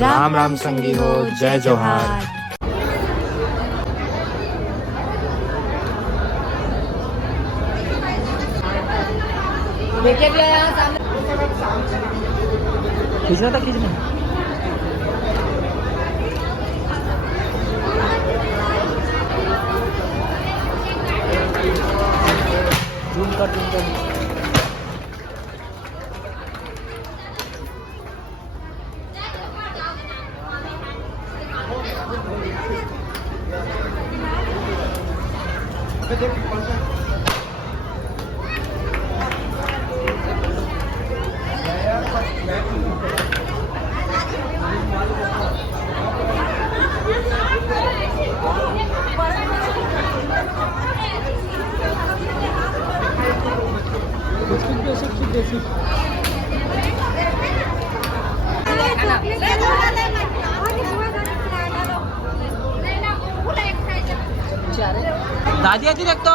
राम राम संगी हो, जय जोहार। खींचना था, खींचना जूम कर, जूम कर। दादी आती देखतो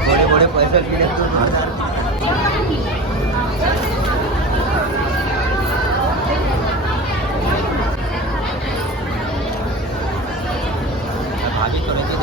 बड़े बड़े पैसे भाभी तो लेके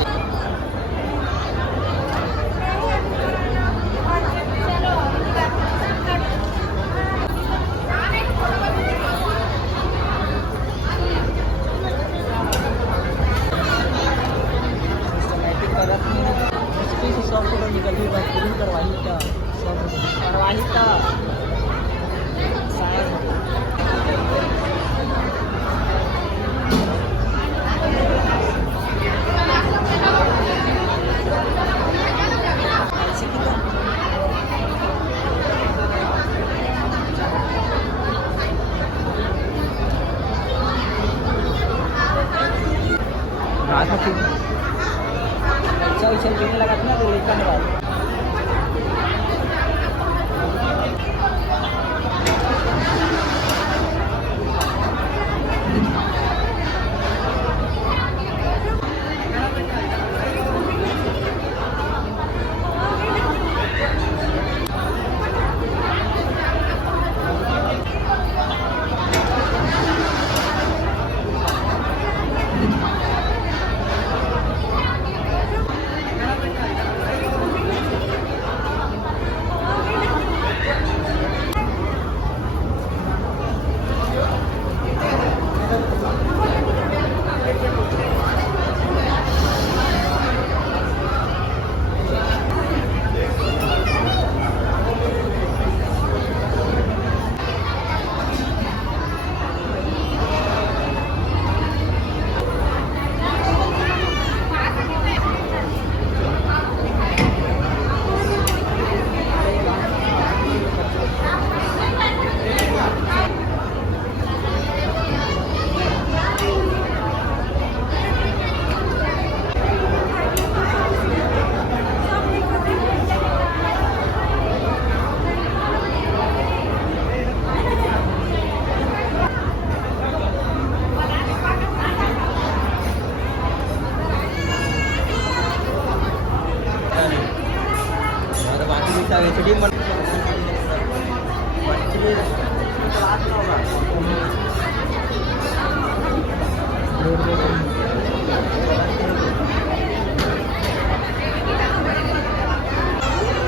उछल देने लगा था ना, तो लेकर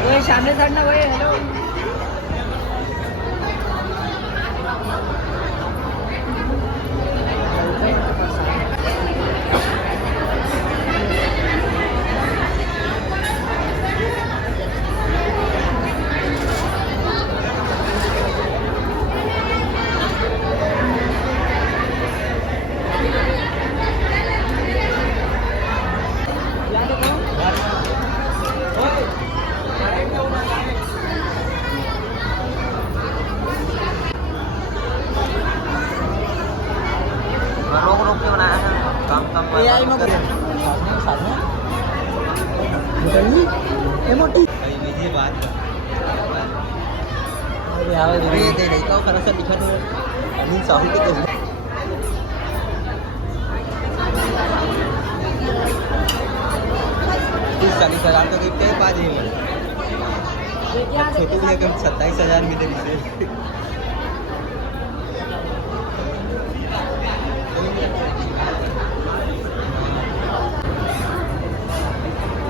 नहीं सामने चढ़ना भाई। हेलो काही नको मोठी बात खरं सर लिखा तो साहू के 30-40 हज़ार तो देखते ही पा जाइए छोटू भैया कम 27 हज़ार मिले मुझे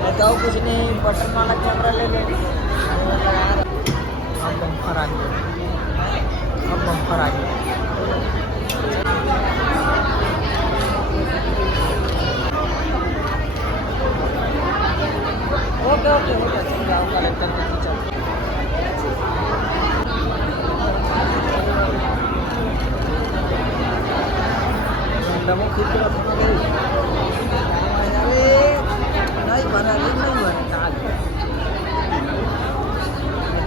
बताओ कुछ नहीं बटन वाला कैमरा ले लेंगे अब बम्पर आ गया अब बम्पर आ गया ओके ओके हो गया चल जाओ कलेक्टर के पीछे डमो खुद के रखना नहीं बना नहीं बना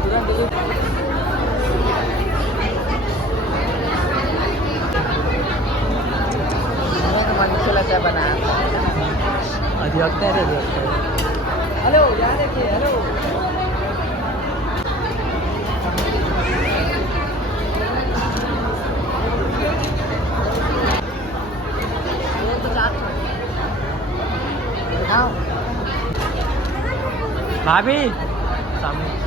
तुरंत मनुष्य लगता बना अधिकतर हेलो यहाँ देखिए हेलो भाभी सामने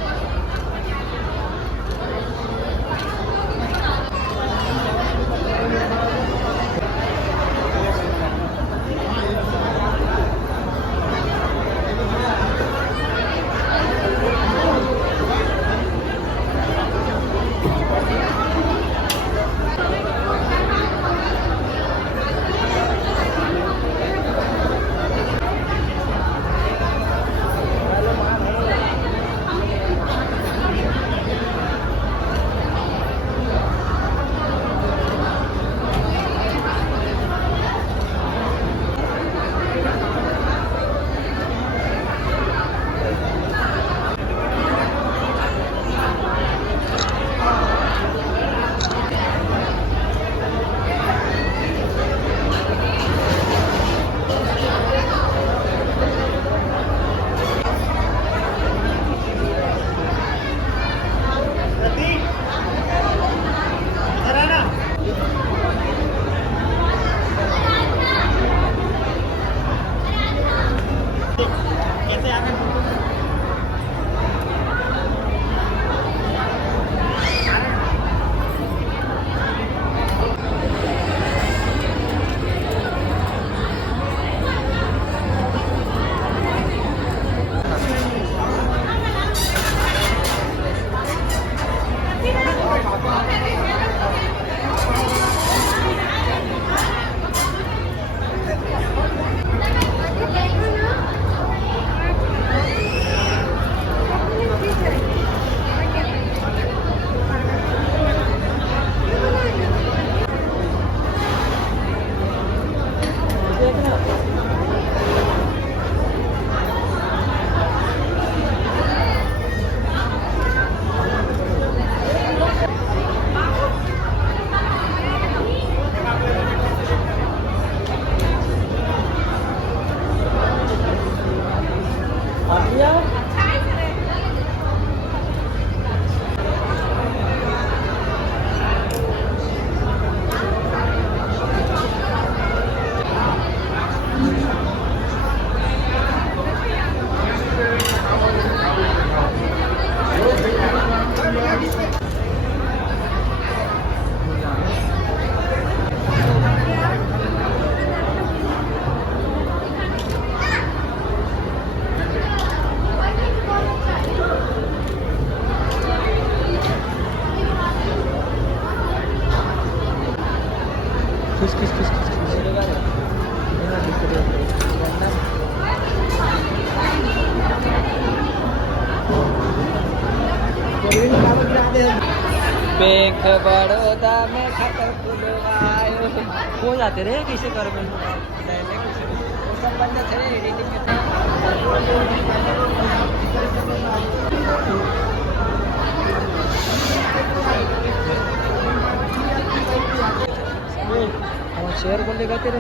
बैंक बड़ौदा में खाता खुलवायो हो जाते रे किसे कर में सब बंद थे एडिटिंग के शेयर कर लेगा तेरे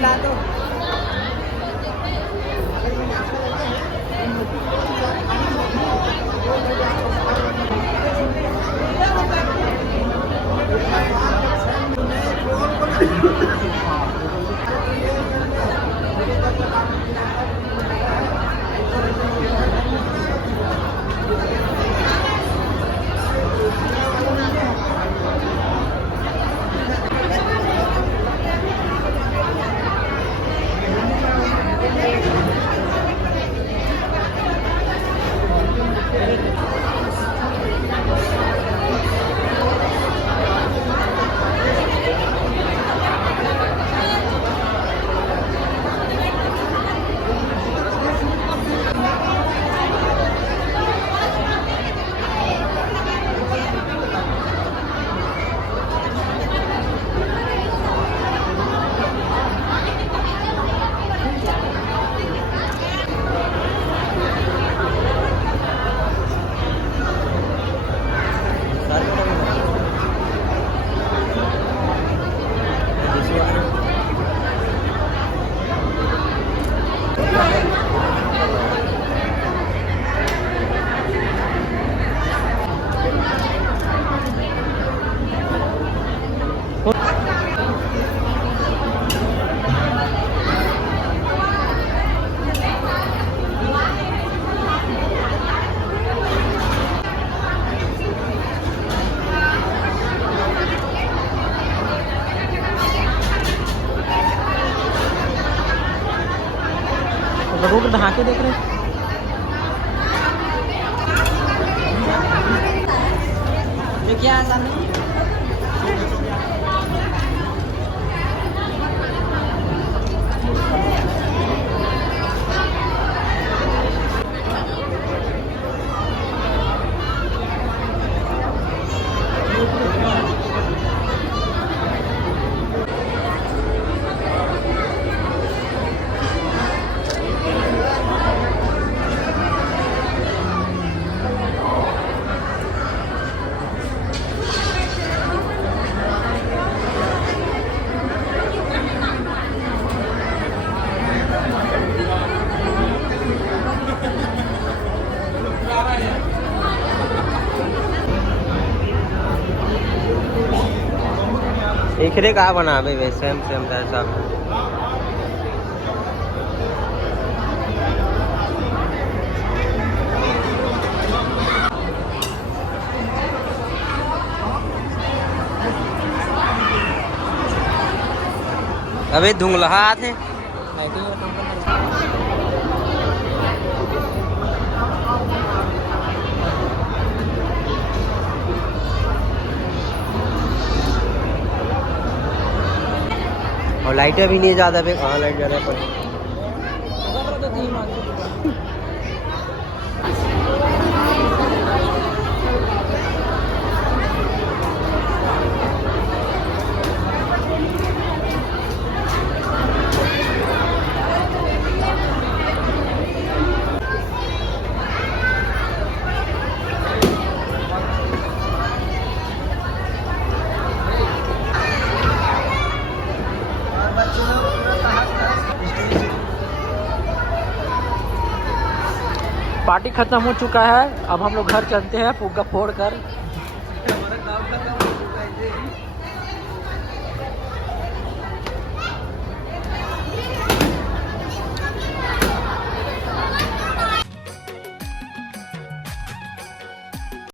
बुला दो। लोगों को नहा के देख रहे हैं। ये क्या है सामने? इखरे का बनावे वे सेम सेम ऐसा। अबे धुंगलहा थे और लाइटें भी नहीं ज़्यादा पे। कहाँ लाइट ज़्यादा पर पार्टी खत्म हो चुका है। अब हम लोग घर चलते हैं फुग्गा फोड़ कर।